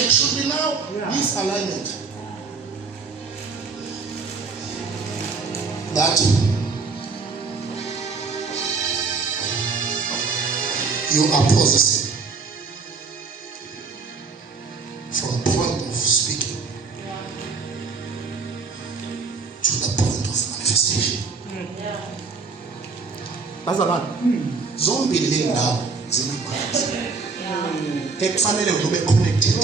There should be now misalignment. That you are possessing from point of speaking to the point of manifestation. Zombie laying down ekufanele ube connected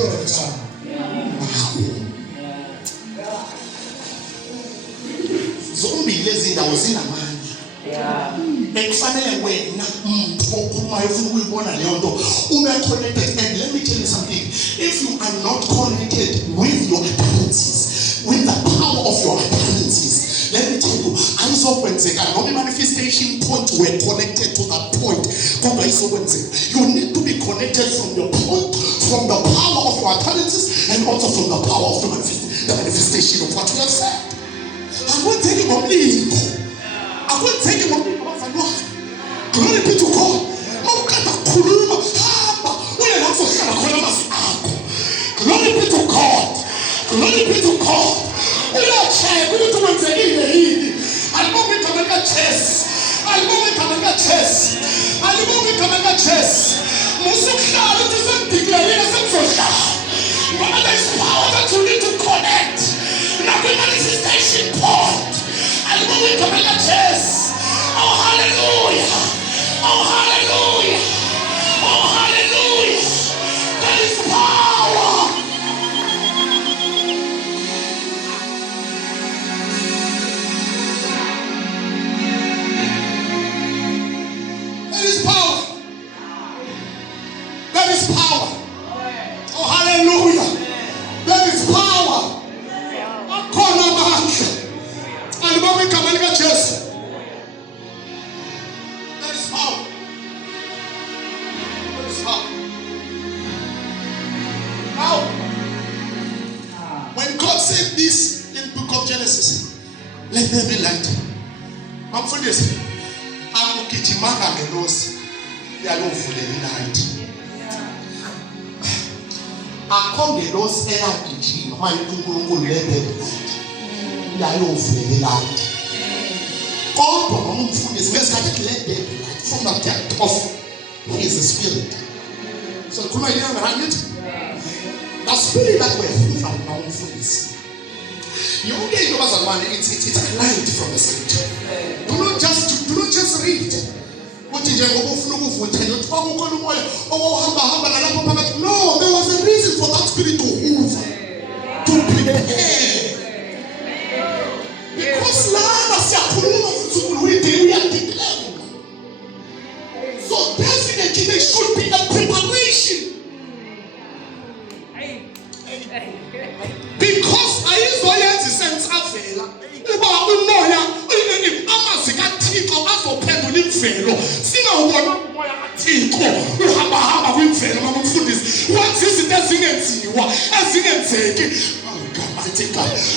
zombie lezi ndawo zinamandla ekufanele wena okumayo ufuna ukuyibona leyo nto ube connected. And let me tell you something, if you are not connected with your utterances, with the power of your utterances, let me tell you, no manifestation point were connected to that point. You need to be connected from your point, from the power of your utterances, and also from the power of the manifestation of what you have said. I won't take it from me. I won't take it from me. Glory be to God. Glory be to God. Glory be to God. We are check. We need to wait again. I know we can make a chess. I know we can make a chess. I know we can make a chess. Musukha, it isn't declaring as a social. But there is power that you need to connect. Now the manifestation point. I know we can make a chess. Oh hallelujah. Oh hallelujah. Oh hallelujah. There is power. There is power. Oh hallelujah. There is power. Akona mahasha. Alibawi kamalika Yesu. There is power. There is power. Now, when God said this in the book of Genesis, let there be light. I'm for this. I'm ukijimanga melosi. Yalofuleni light. Akongelosi eyagijima mayinkulunkulu lebele yayovuleni light. Kodwa nomfundisi besikhathi lebele light from the depth of his spirit. So kuma yena it? The spirit that we're from nomfundisi. Yonke into bazalwane, it's a light from the spirit. Do not just read. No, there was a reason for that spirit to move, to prepare. Because we are declaring. So definitely there should be a preparation. Because I use loyalty sense afela.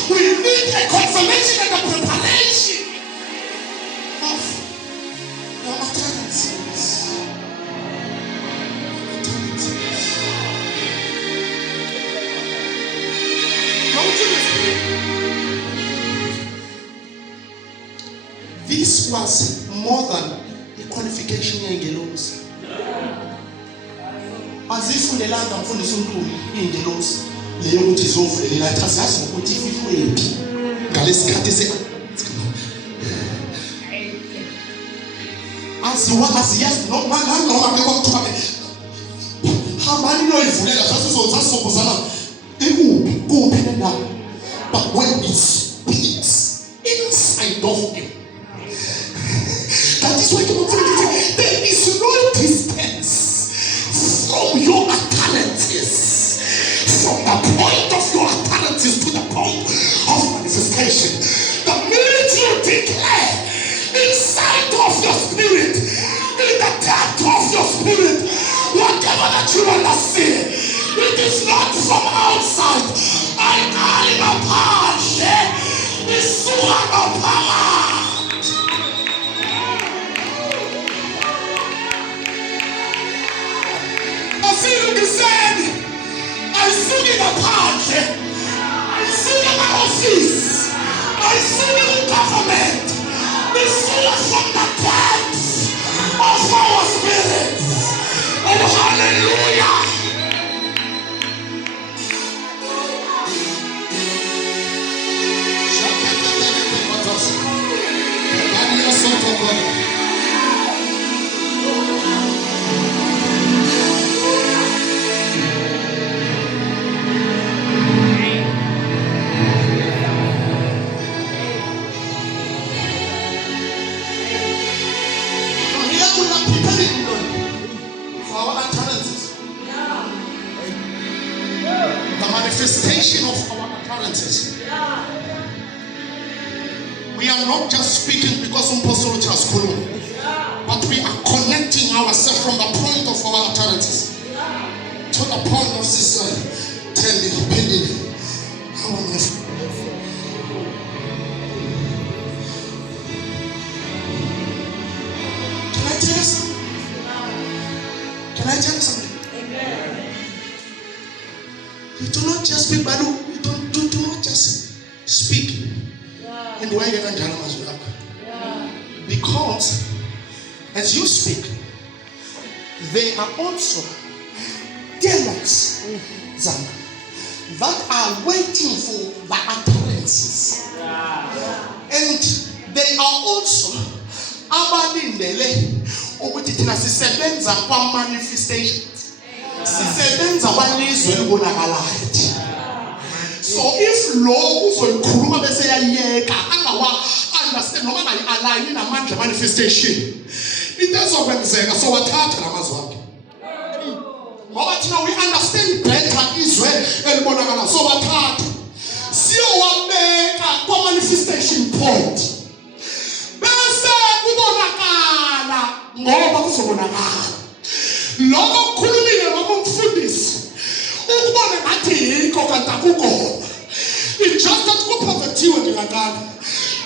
We need a confirmation and a preparation of your utterances. This was more than a qualification angelos. As if we land and fully soon angelos, the young is over the light has asked what if we wait. Gales as you as yes, no man, no, I'm going to have it. How many know if we let us they will go open up. But when it speaks inside of him, that is why there is no distance from your utterances, from the point of your utterances to the point of manifestation. The minute you declare inside of your spirit, in the depth of your spirit, whatever that you want to see, it is not from outside. I call him a power. It's a power. I see you descend. I see you I see the office. I see the government. We see it from the depths of our spirits. And hallelujah. Manifestation of our utterances. We are not just speaking because Apostle has called, but we are connecting ourselves from the point of our utterances to the point of this telling. Can I tell you something? Can I tell you something? You do not just speak, but you do not just speak. And why you don't because as you speak, there are also demons that are waiting for the utterances. And they are also abalindele ukuthi thina sisebenza kwa manifestations. Sisebenza kwalizwe elibonakalayo. So if lo uzoyikhuluma bese yayeka angawa understand noma ngayi align namandla manifestation itezokwenzeka so wathatha lamazwi akhe. Ngoba thina we understand better izwe elibonakala so wathatha siyowabeka kwa manifestation point bese kubonakala ngoba kuzobonakala lokho kukhulumile ngomfundisi ukubona ngathi yikho kanti akukho it's just that kuphokethiwe ndikancane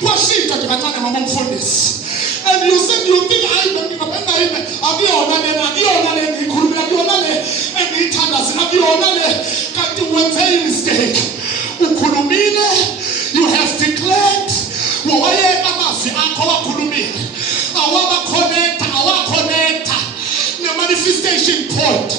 kwashintsha ndikancane mama umfundisi and you said you think ngingabenda yini akuyona le ngikhulumela akuyona le engiyithandazela akuyona le kanti wenze mistake ukhulumile you have declared wawayeka amazwi akho wakhulumile awaba connecta the manifestation point.